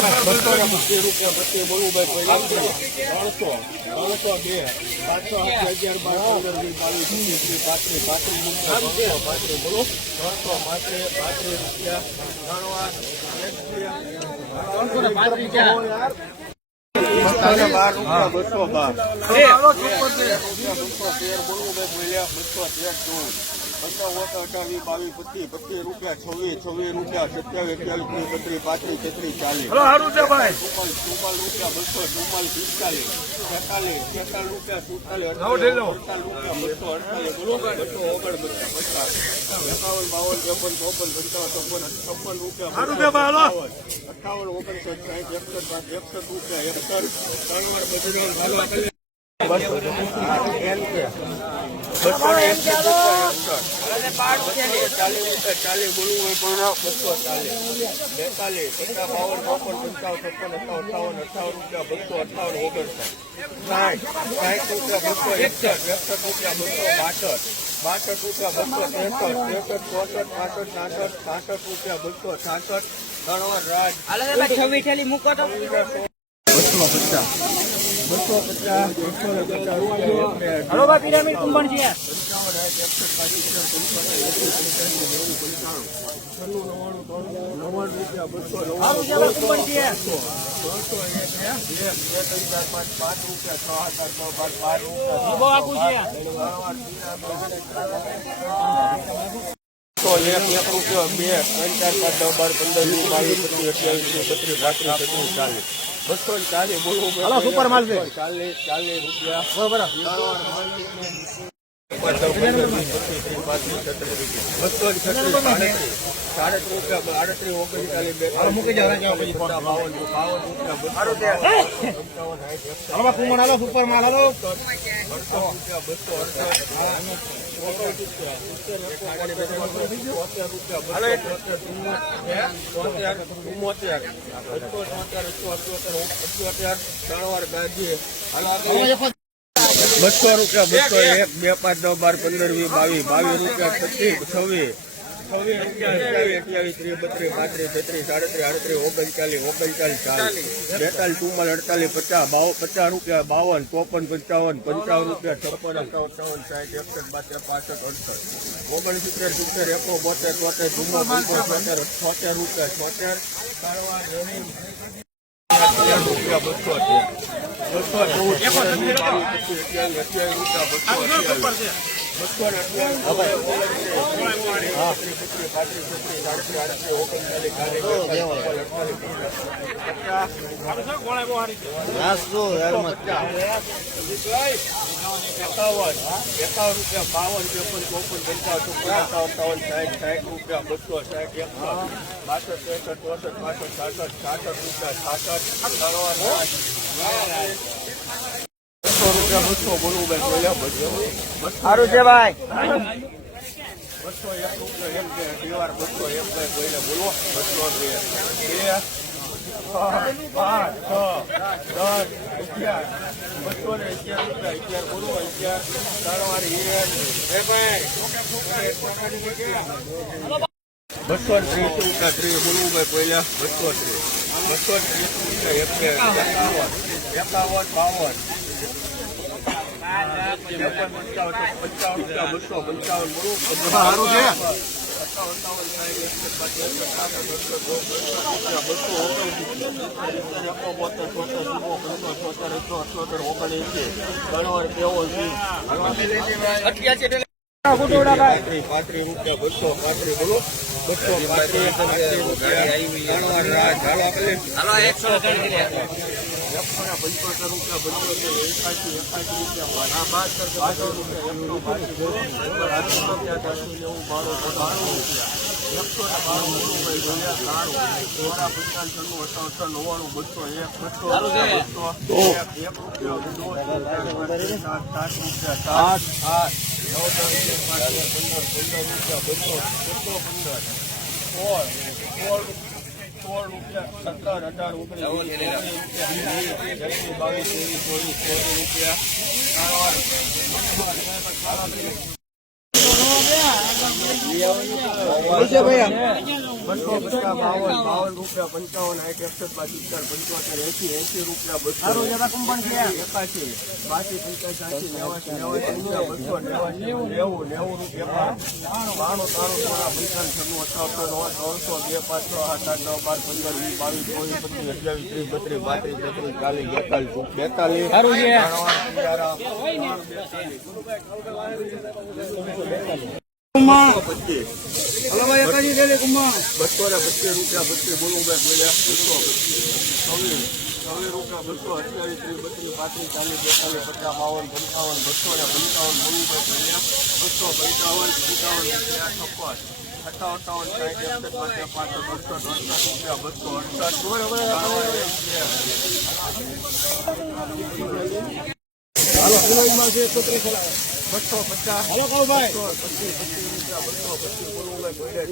બસો ત્રણસો ત્રણસો બે પાંચસો અગિયાર વીસ બાવીસ ત્રીસ પાંત્રીસ પાંત્રીસ રૂપિયા ત્રણસો પાંત્રીસ બોલો ત્રણસો પાંત્રીસ રૂપિયા ત્રણવા બસો બાર બસો બાર બસો તેર બોલવું ભાઈ બોલ્યા બસો તેર ચૌદ બસો ઓગણ અઢાવી બાવીસ પચીસ પચીસ રૂપિયા છવ્વીસ છવ્વીસ રૂપિયા સત્યાવીસ અઠ્યાવીસ ત્રીસ બત્રીસ પાંત્રીસ છત્રીસ ચાલીસ. ચુમ્માલીસ રૂપિયા બસો ચુમ્માલીસ પિસ્તાલીસ છેતાલીસ છેતાલીસ રૂપિયા સુડતાલીસ. અડતાલીસ રૂપિયા બસો અડતાલીસ બસો ઓગણ બસો પચાસ. એકાવન બાવન ત્રેપન ચોપન પંચાવન ચોપન છપ્પન રૂપિયા અઠાવન ઓગણસાઠ સાઠ એકસઠ એકસઠ રૂપિયા એકસઠ ત્રણ વાર બસો બાસઠ બાસઠ રૂપિયા બસો. ત્રેસઠ ત્રેસઠ ચોસઠ પાસઠ સાસઠ સાસઠ રૂપિયા બસો છાસઠ ત્રણ રાજ છવ્વીસ મૂકો તો. બસો પચાસ. બસો પચાસ બસો ને પચાસ પિરામિડ કુંભણ છે રૂપિયા બસો એક એક રૂપિયો બે ત્રણ ચાર પાંચ બાર પંદર વીસ બાવીસ પચીસ અઠ્યાવીસ છત્રીસ બત્રીસ છત્રીસ ચાલીસ બસો ચાલીસ બોલવું હાલો, સુપર માલ છે. ચાલીસ. ચાલીસ રૂપિયા બરોબર બસો સાડત્રીસ રૂપિયા આડત્રીસ ઓગણચાલીસ મૂકી પછી બાવન બાવન બસો રૂપિયા બસો રૂપિયા, બસો એક, બે, પાંચ, દસ, બાર, પંદર, વીસ, બાવીસ બાવીસ રૂપિયા પચીસ છવ્વીસ. રૂપિયા બાવન ચોપન પંચાવન પંચાવન રૂપિયા છપ્પન અઠાવન અઠાવન સાઠ એકસઠ બાતેર પાસઠ અડસઠ ઓગણસિત્તેર સિત્તેર એકો બોતેર તોતેર ચુમ્મો પંચો છોતેર રૂપિયા છોતેર રૂપિયા બસો અત્યારે બસો ચૌદ રૂપિયા બસો અઠ્યાવીસ એકાવન એકાવન રૂપિયા બાવન ત્રેપન ચોપન પંચાવન ચોપન અઠાવન સાઠ સાઠ રૂપિયા બસો સાઠ એકસો બાસઠ ત્રેસઠ ચોસઠ પાસઠ સાસઠ સાસઠ રૂપિયા સાસઠ બસો રૂપિયા બસો બોલવું ભાઈ બોલ્યા બસો સારું છે ભાઈ બસો એક એમ કે દિવાર બસો એમ કઈ કોઈને બોલો બસો બે બે પાંચ છ દસ અગિયાર બસો અગિયાર રૂપિયા અગિયાર બોલો અગિયાર ત્રણ વાર હિરેન ભાઈ બસો ત્રીસ રૂપિયા ત્રીસ બોલવું ભાઈ પહેલા બસો ત્રીસ બસો ત્રીસ રૂપિયા એક એકાવન, બાવન ત્રેપન પંચાવન પંચાવન રૂપિયા બસો પંચાવન બોલું સારું છે પાંત્રીસ રૂપિયા બસો પાંત્રીસ બોલો બસો પાંત્રીસ રૂપિયા એકસો એકસો ને પંચોતેર રૂપિયા પંચોતેર એકાસી રૂપિયા કરતા બાસઠ રૂપિયા એકસો બાસઠ રૂપિયા રૂપિયા ચારસો નેવું બારો બાણું રૂપિયા એકસો ને બાણું રૂપિયા જોયા સારું સોળા પંચાવન છન્નું અઠાવન નવ્વાણું બસો એક બસો બસો એક એક સાત સાત રૂપિયા સાત આઠ નવ દસ પંદર રૂપિયા બસો પંદર સોળ રૂપિયા સત્તર અઢાર ઓગણીસ. રૂપિયા બાવીસ ત્રેવીસ ચોવીસ ચોવીસ રૂપિયા. ત્રણસો બે પાંચ છ. આઠ આઠ નવ બાર પંદર વીસ બાવીસ ચોવીસ પચીસ બત્રીસ પાંત્રીસ તેત્રીસ ચાલીસ બેતાલીસ બસો ને પચીસ રૂપિયા પચીસ બોલું બોલ્યા બસો રૂપિયા બસો અઠ્યાવીસ ત્રીસ બત્રીસ પાંત્રીસ ચાલીસ બેતાલીસ પચાસ બાવન પંચાવન બસો ને પંચાવન બોલું ભાઈ બોલ્યા બસો પંચાવન પંચાવન છપ્પન અઠાવન અઠાવન સાઠ એકસઠ પાંચ પાંચ બસો અડસઠ રૂપિયા બસો અડસઠ હાલો છે બસો પચાસ. હાલો કહો ભાઈ પચીસ પચીસ રૂપિયા બસો પચીસ બોલું ભાઈ. બોલ્યા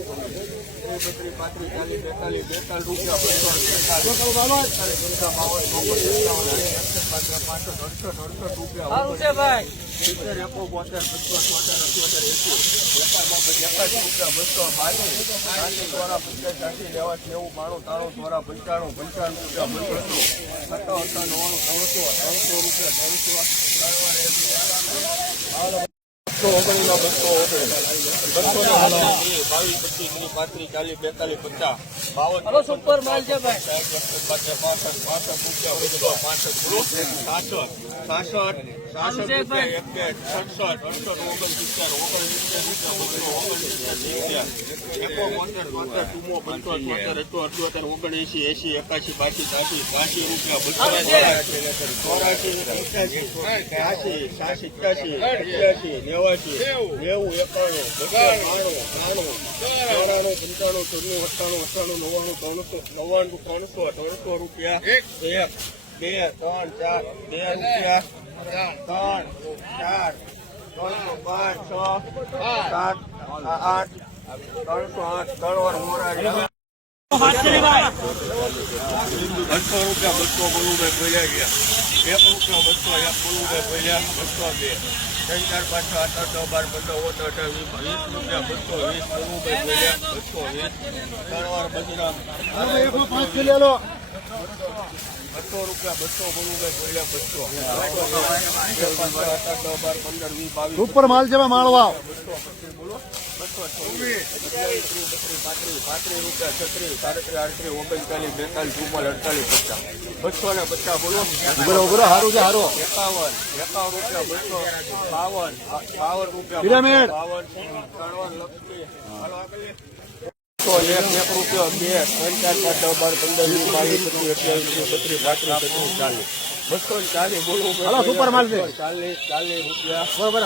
ત્રીસ બત્રીસ પાંત્રીસ ચાલીસ બેતાલીસ બેતાલીસ રૂપિયા બસો અડતાલીસ કહો બાબા સારું છે ભાઈ. સિત્તેર એકો બોતેર પચીસ ચોતેર અઠ્યોતેર એસી એકાસી રૂપિયા બસો બાવીસ દ્વારા પચાસ સાસી લેવા નેવું બાણું ત્રાણું દ્વારા પંચાણું પંચાણું રૂપિયા બસો સત્તાવન નવ્વાણું ત્રણસો ત્રણસો રૂપિયા ત્રણસો બસો ઓગણએંસી એસી એકાશી બાસી ત્યાસી બાસી રૂપિયા બસો ચોરાસી પંચ્યાસી સાસી ત્યાસી નેવાસી નેવું એકાણું. બાણું ત્રાણું ચોરાણું પંચાણું ચોરનું અઠાણું અઠાણું નવ્વાણું ત્રણસો નવ્વાણું ત્રણસો ત્રણસો રૂપિયા. એક. બે ત્રણ ચાર બે રૂપિયા. ત્રણ ચાર ત્રણસો પાંચ છ સાત આઠ ત્રણસો આઠ ત્રણ વાર મોરારી. બસો રૂપિયા બસો બોલુભાઈ બોલ્યા ગયા. એક રૂપિયા બસો એક બોલુભાઈ બોલ્યા બસો બે. ત્રણ પાંચ આઠ આઠ બાર પંદર ઓગણ અઢાર વીસ વીસ રૂપિયા બસો વીસ બોલુભાઈ ભાઈ બસો વીસ ત્રણ વાર બજરા બસો રૂપિયા બસો બોલુભાઈ બોલ્યા બસો. ઉપર માલ છે ભાઈ માળવા. પચીસ બસો પચાસ ને પચાસ બોલો ઉભરો ઉભરો હારું છે હારો એકાવન એકાવન રૂપિયા બસો બાવન બાવન રૂપિયા પિરામિડ. બાવન ત્રણ લક્ષ્મી હાલો એક એક રૂપિયો બે ત્રણ ચાર પાંચ છ બાર પંદર વીસ બાવીસ પચીસ અઠ્યાવીસ બત્રીસ પાંત્રીસ છત્રીસ ચાલીસ બસો ને ચાલીસ બોલવું ચાલીસ ચાલીસ રૂપિયા બરોબર